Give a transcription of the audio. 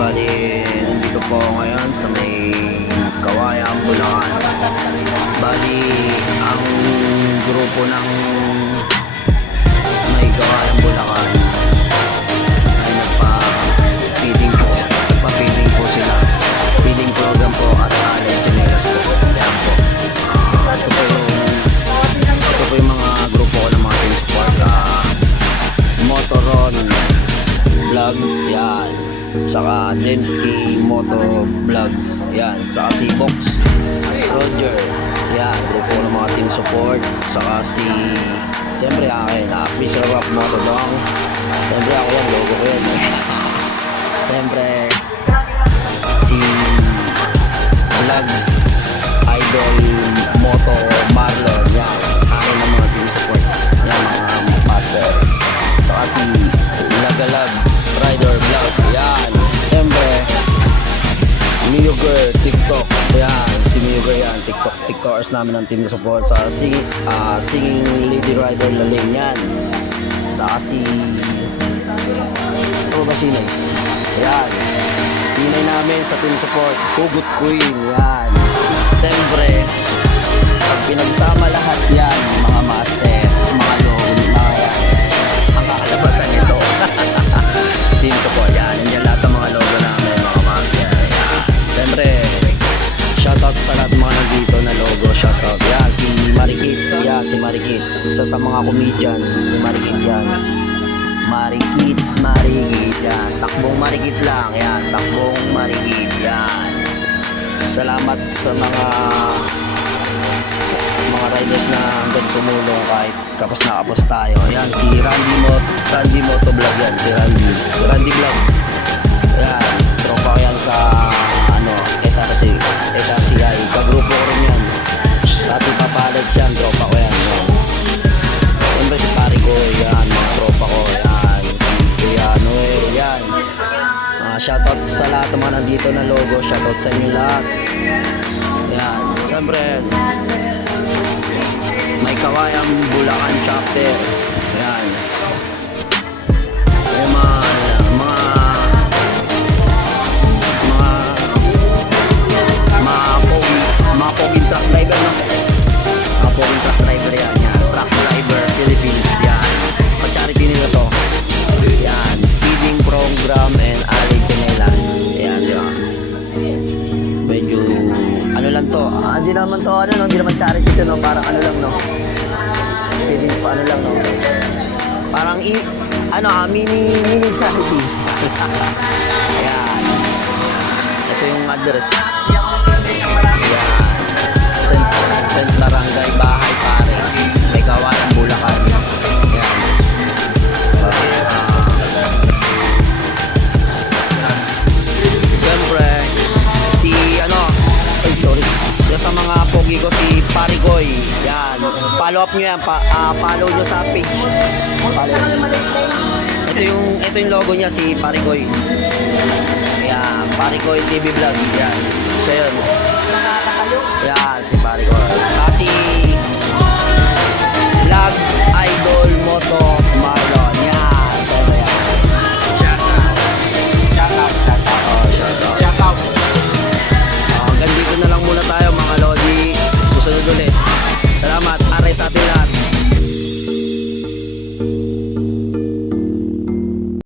Bali, nandito po ako ngayon sa may Kawayan, Bulacan. Bali, ang grupo ng may Kawayan, Bulacan ay nagpa-feeding po. Nagpa-feeding po sila. Feeding program po at Allen Generous po. Yan po. Ito po yung mga grupo ko ng mga team support. Motoron Vlog, yan. Saka Densky Moto Vlog, yan. Saka si Box Roger, yan. Grupo ng mga team support. Saka si, siyempre akin, Mr. Rock Motodong. Siyempre ako yan, logo ko yan. Siyempre si Vlog Idol Moto Marlon, yan. Akin ng mga team support, yan, mga master. Saka si Lagalag Rider Vlog, yan. Siyempre Miyuger TikTok, yan. Si Miyuger yan, TikTokers namin ng team support. Saka si Singing Lady Rider Laling, yan. Saka si ano ba, Sinay, yan. Sinay namin sa team support, Hugot Queen, yan. Siyempre pag pinagsama lahat yan, mga master, mga logo, mga yan, ang kakalabasan nito. Team support, yan. Yan lahat ng mga logo namin, mga master, yan. Siyempre shoutout sa lahat ng mga nandito na logo, shoutout. Yan, si Marikit, yan, si Marikit. Isa sa mga comedians, si Marikit, yan. Marikit, yan. Takbong Marikit lang, yan. Takbong Marikit, yan. Salamat sa mga riders na hanggang tumulong kahit kapos na kapos tayo. Ayan, si Randy Moto Vlog, yan. Si Randy Vlog, ayan. Tropa ko yan sa SRCI. Kagrupo ko rin yan. Sa si Papa Alex yan, tropa ko yan. Siyempre si pare ko, yan. Mga tropa ko, yan. Si Kuya Noel, yan. Shoutout sa lahat ng mga nandito na logo. Shoutout sa inyo lahat. Yan. Siyempre may Kawayan Bulacan chapter, yan. Yung mga poging truck driver, no? Mga poging truck driver yan, yan. Truck driver Philippines, yan. Pa-charity nila to, yan. Feeding program and Allen Generous, yan, di ba? Medyo ano lang to, hindi naman to, ano, no? Hindi naman charity to, no? Parang ano lang, no? Feeding pa, ano lang, no? Parang mini charity. Ayan, ito yung address. St. Barangay Bahay Pare, may Kawayan, Bulacan. Yan. Siyempre si sa mga pogi ko, si Parigoy, yan. Follow up nyo yan, follow nyo sa page. Ito yung logo niya, si Parigoy. Yan, Parigoy TV Vlog, yan. Siya yun. Yan, si Parigoy. Saka si